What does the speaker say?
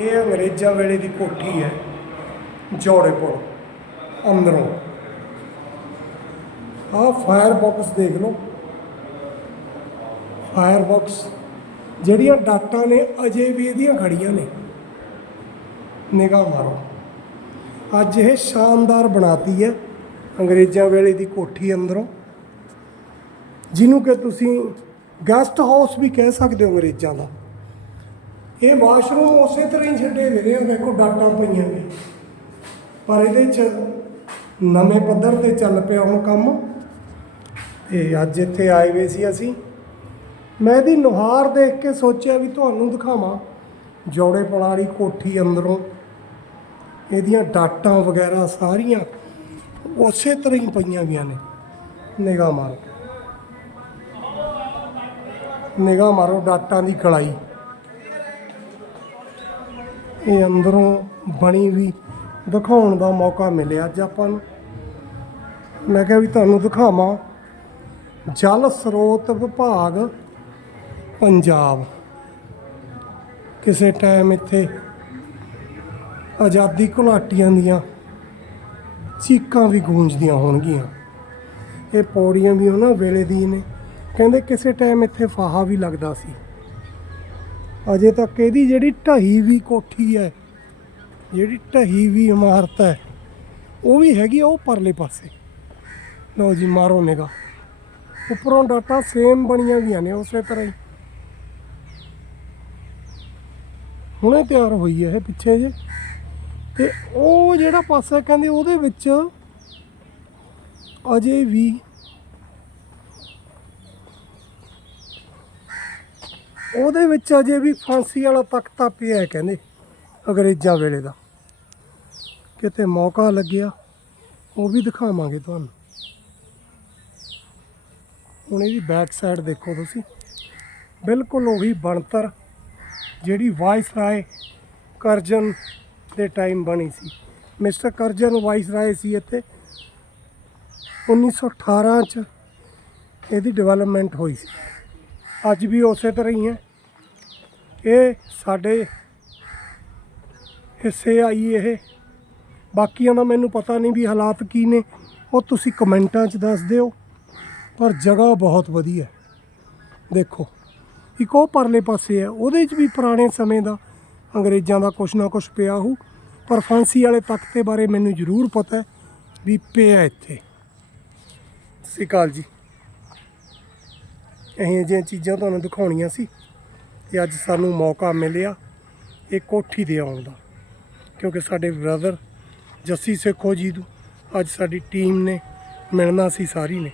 ਇਹ ਅੰਗਰੇਜ਼ਾਂ ਵੇਲੇ ਦੀ ਕੋਠੀ ਹੈ, ਜੋੜੇ ਪੁਲ, ਅੰਦਰੋਂ। ਆਹ ਫਾਇਰ ਬਾਕਸ ਦੇਖ ਲਓ। ਫਾਇਰ ਬਾਕਸ ਜਿਹੜੀਆਂ ਡਾਟਾਂ ਨੇ, ਅਜੇ ਵੀ ਇਹਦੀਆਂ ਖੜੀਆਂ ਨੇ। ਨਿਗਾਹ ਮਾਰੋ। ਅੱਜ ਇਹ ਸ਼ਾਨਦਾਰ ਬਣਾਤੀ ਹੈ, ਅੰਗਰੇਜ਼ਾਂ ਵੇਲੇ ਦੀ ਕੋਠੀ ਅੰਦਰੋਂ। ਜਿਹਨੂੰ ਕਿ ਤੁਸੀਂ ਗੈਸਟ ਹਾਊਸ ਵੀ ਕਹਿ ਸਕਦੇ ਹੋ ਅੰਗਰੇਜ਼ਾਂ ਦਾ। ਇਹ ਵਾਸ਼ਰੂਮ ਉਸੇ ਤਰ੍ਹਾਂ ਹੀ ਛੱਡੇ ਹੋਏ ਨੇ ਦੇਖੋ ਡਾਟਾਂ ਪਈਆਂ ਨੇ। ਪਰ ਇਹਦੇ ਚ ਨਵੇਂ ਪੱਧਰ ਤੇ ਚੱਲ ਪਿਆ ਹੁਣ ਕੰਮ। ਤੇ ਅੱਜ ਇੱਥੇ ਆਏ ਵੇ ਸੀ ਅਸੀਂ। ਮੈਂ ਇਹਦੀ ਨੁਹਾਰ ਦੇਖ ਕੇ ਸੋਚਿਆ ਵੀ ਤੁਹਾਨੂੰ ਦਿਖਾਵਾਂ। ਜੋੜੇ ਪਲਾੜੀ ਕੋਠੀ ਅੰਦਰੋਂ। ਇਹਦੀਆਂ ਡਾਟਾਂ ਵਗੈਰਾ ਸਾਰੀਆਂ ਉਸੇ ਤਰ੍ਹਾਂ ਹੀ ਪਈਆਂ ਵੀਆਂ ਨੇ। ਨਿਗਾਹ ਮਾਰੋ। ਨਿਗਾਹ ਮਾਰੋ ਡਾਟਾਂ ਦੀ ਕਲਾਈ ਇਹ ਅੰਦਰੋਂ ਬਣੀ ਵੀ ਦਿਖਾਉਣ ਦਾ ਮੌਕਾ ਮਿਲਿਆ ਅੱਜ ਆਪਾਂ ਨੂੰ। ਮੈਂ ਕਿਹਾ ਵੀ ਤੁਹਾਨੂੰ ਦਿਖਾਵਾਂ। ਜਲ ਸਰੋਤ ਵਿਭਾਗ, ਪੰਜਾਬ। ਕਿਸੇ ਟਾਈਮ ਇੱਥੇ ਆਜ਼ਾਦੀ ਘੁਲਾਟੀਆਂ ਦੀਆਂ ਚੀਕਾਂ ਵੀ ਗੂੰਜਦੀਆਂ ਹੋਣਗੀਆਂ। ਇਹ ਪੌੜੀਆਂ ਵੀ ਉਹਨਾਂ ਵੇਲੇ ਦੀ ਨੇ। ਕਹਿੰਦੇ ਕਿਸੇ ਟਾਈਮ ਇੱਥੇ ਫਾਹਾ ਵੀ ਲੱਗਦਾ ਸੀ। ਅਜੇ ਤੱਕ ਇਹਦੀ ਜਿਹੜੀ ਢਹੀ ਵੀ ਕੋਠੀ ਹੈ, ਜਿਹੜੀ ਢਹੀ ਵੀ ਇਮਾਰਤ ਹੈ, ਉਹ ਵੀ ਹੈਗੀ ਆ ਉਹ ਪਰਲੇ ਪਾਸੇ। ਲਓ ਜੀ, ਮਾਰੋ ਨਿਗਾ ਉੱਪਰੋਂ ਡਾਟਾ ਸੇਮ ਬਣੀਆਂ ਹੋਈਆਂ ਨੇ ਉਸੇ ਤਰ੍ਹਾਂ ਹੀ। ਹੁਣੇ ਤਿਆਰ ਹੋਈ ਹੈ ਇਹ ਪਿੱਛੇ ਜੇ। ਤੇ ਉਹ ਜਿਹੜਾ ਪਾਸਾ ਕਹਿੰਦੇ ਉਹਦੇ ਵਿੱਚ ਅਜੇ ਵੀ ਉਹਦੇ ਵਿੱਚ ਅਜੇ ਵੀ ਫਾਂਸੀ ਵਾਲਾ ਤਖਤਾ ਪਿਆ ਕਹਿੰਦੇ, ਅੰਗਰੇਜ਼ਾਂ ਵੇਲੇ ਦਾ। ਕਿਤੇ ਮੌਕਾ ਲੱਗਿਆ, ਉਹ ਵੀ ਦਿਖਾਵਾਂਗੇ ਤੁਹਾਨੂੰ। ਹੁਣ ਇਹਦੀ ਬੈਕ ਸਾਈਡ ਦੇਖੋ ਤੁਸੀਂ। ਬਿਲਕੁਲ ਉਹੀ ਬਣਤਰ, ਜਿਹੜੀ ਵਾਇਸ ਰਾਏ ਕਰਜਨ ਦੇ ਟਾਈਮ ਬਣੀ ਸੀ। ਮਿਸਟਰ ਕਰਜਨ ਵਾਇਸ ਰਾਏ ਸੀ ਇੱਥੇ। 1918 ਚ ਇਹਦੀ ਡਿਵੈਲਪਮੈਂਟ ਹੋਈ ਸੀ। ਅੱਜ ਵੀ ਉਸੇ ਤਰ੍ਹਾਂ ਹੀ ਹੈ। ਇਹ ਸਾਡੇ ਹਿੱਸੇ ਆਈ ਇਹ। ਬਾਕੀਆਂ ਦਾ ਮੈਨੂੰ ਪਤਾ ਨਹੀਂ ਵੀ ਹਾਲਾਤ ਕੀ ਨੇ। ਉਹ ਤੁਸੀਂ ਕਮੈਂਟਾਂ 'ਚ ਦੱਸ ਦਿਓ। ਪਰ ਜਗ੍ਹਾ ਬਹੁਤ ਵਧੀਆ ਦੇਖੋ, ਇੱਕ ਉਹ ਪਰਲੇ ਪਾਸੇ ਹੈ। ਉਹਦੇ 'ਚ ਵੀ ਪੁਰਾਣੇ ਸਮੇਂ ਦਾ ਅੰਗਰੇਜ਼ਾਂ ਦਾ ਕੁਛ ਨਾ ਕੁਛ ਪਿਆ ਹੋ ਪਰ ਫਾਂਸੀ ਵਾਲੇ ਤਖਤੇ ਬਾਰੇ ਮੈਨੂੰ ਜ਼ਰੂਰ ਪਤਾ ਹੈ ਵੀ ਪਿਆ ਇੱਥੇ। ਸਤਿ ਸ਼੍ਰੀ ਅਕਾਲ ਜੀ। ਇਹੋ ਜਿਹੀਆਂ ਚੀਜ਼ਾਂ ਤੁਹਾਨੂੰ ਦਿਖਾਉਣੀਆਂ ਸੀ। ਤੇ ਅੱਜ ਸਾਨੂੰ ਮੌਕਾ ਮਿਲਿਆ ਇਹ ਕੋਠੀ ਦੇ ਆਉਣ ਦਾ। ਕਿਉਂਕਿ ਸਾਡੇ ਬ੍ਰਦਰ ਜੱਸੀ ਸੇਖੋ ਜੀ ਨੂੰ ਅੱਜ ਸਾਡੀ ਟੀਮ ਨੇ ਮਿਲਣਾ ਸੀ ਸਾਰੀ ਨੇ।